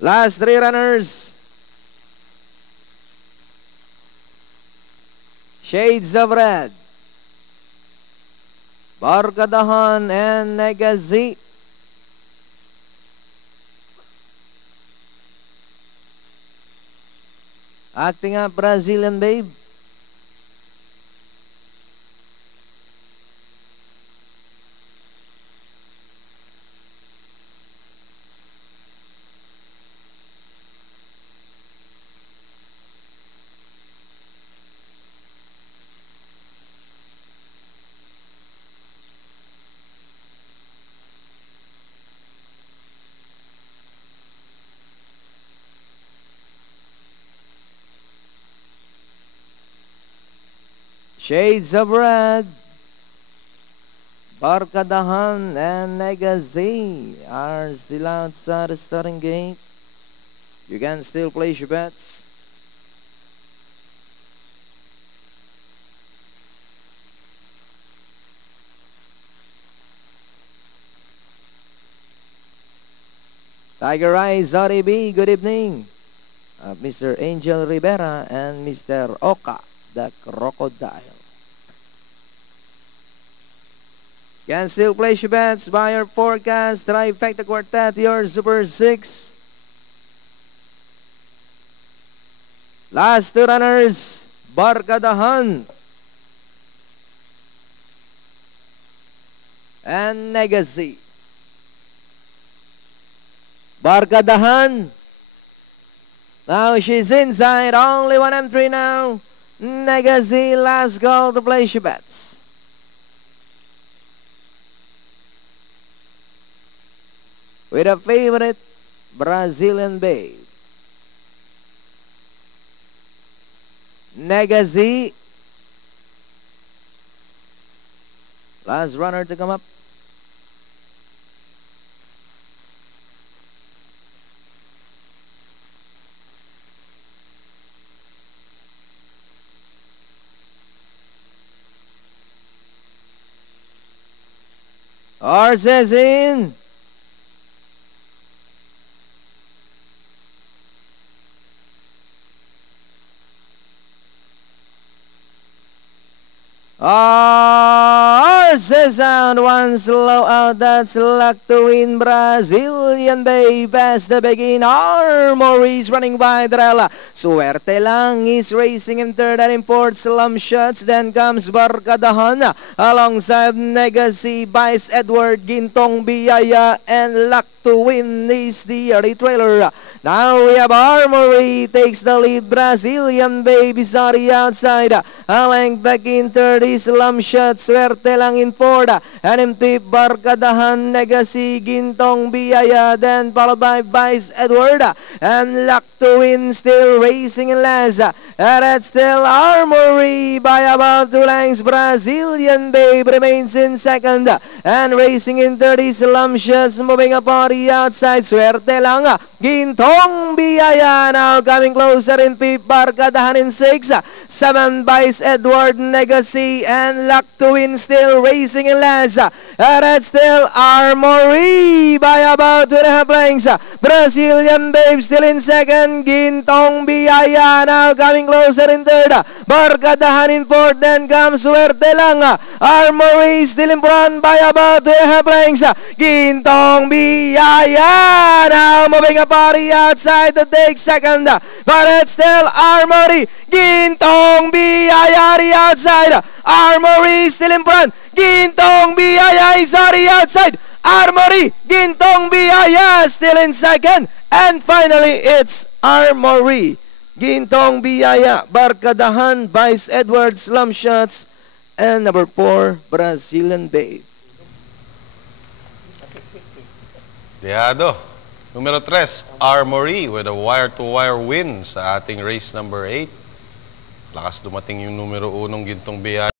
Last 3 runners. Shades of Red, Barkadahan and Negazi. Acting up Brazilian Babe. Shades of Red, Barkadahan and Negazi are still outside the starting gate. You can still place your bets. Tiger Eyes REB, good evening. Mr. Angel Rivera and Mr. Oka, the Crocodile. Can still place your bets by your forecast. Trifecta Quartet, your Super 6. Last 2 runners, Barkadahan and Negazi. Barkadahan. Now she's inside. Only 1 entry now. Negazi, last call to place your bets. With a favorite, Brazilian Babe. Negazi. Last runner to come up. Horses in. Horses out, one slow out, that's luck to win. Brazilian Babe as the begin. Armory's running by Drella. Suerte Lang is racing in third and in fourth. Slum Shots, then comes Barkadahan alongside Negazi, Vice Edward, Gintong Biyaya, and luck to win is the trailer. Now we have Armory takes the lead. Brazilian Babe is already outside. Aleng back in third is Slum Shots, Suerte Lang in fourth, and in fifth Barkadahan, Negazi, Gintong Biyaya, then followed by Vice Edward, and luck to win still racing in last. That's still Armory by about 2 lengths. Brazilian Babe remains in second, and racing in third is Slum Shots, moving up on the outside. Suerte Lang, Gintong Biyaya now coming closer in fifth. Barkadahan in 6, 7 Vice Edward, Negazi, and luck to win still racing in last. That's still Armory by about 2.5 lengths. Brazilian Babe still in second. Gintong Biyaya now coming closer in third. Barkadahan in fourth, then comes Suerte Lang. Armory still in front by about 2.5 lengths. Gintong Biyaya now moving up on the outside to take second. But it's still Armory. Gintong Biyaya the outside. Armory still in front. Gintong Biyaya is on the outside. Armory, Gintong Biyaya still in second. And finally, it's Armory, Gintong Biyaya, Barkadahan, Vice Edward, Slum Shots, and number 4, Brazilian Babe. Diado. Numero 3, Armory with a wire-to-wire win sa ating race number 8. Lakas dumating yung numero 1, Gintong Biyaya.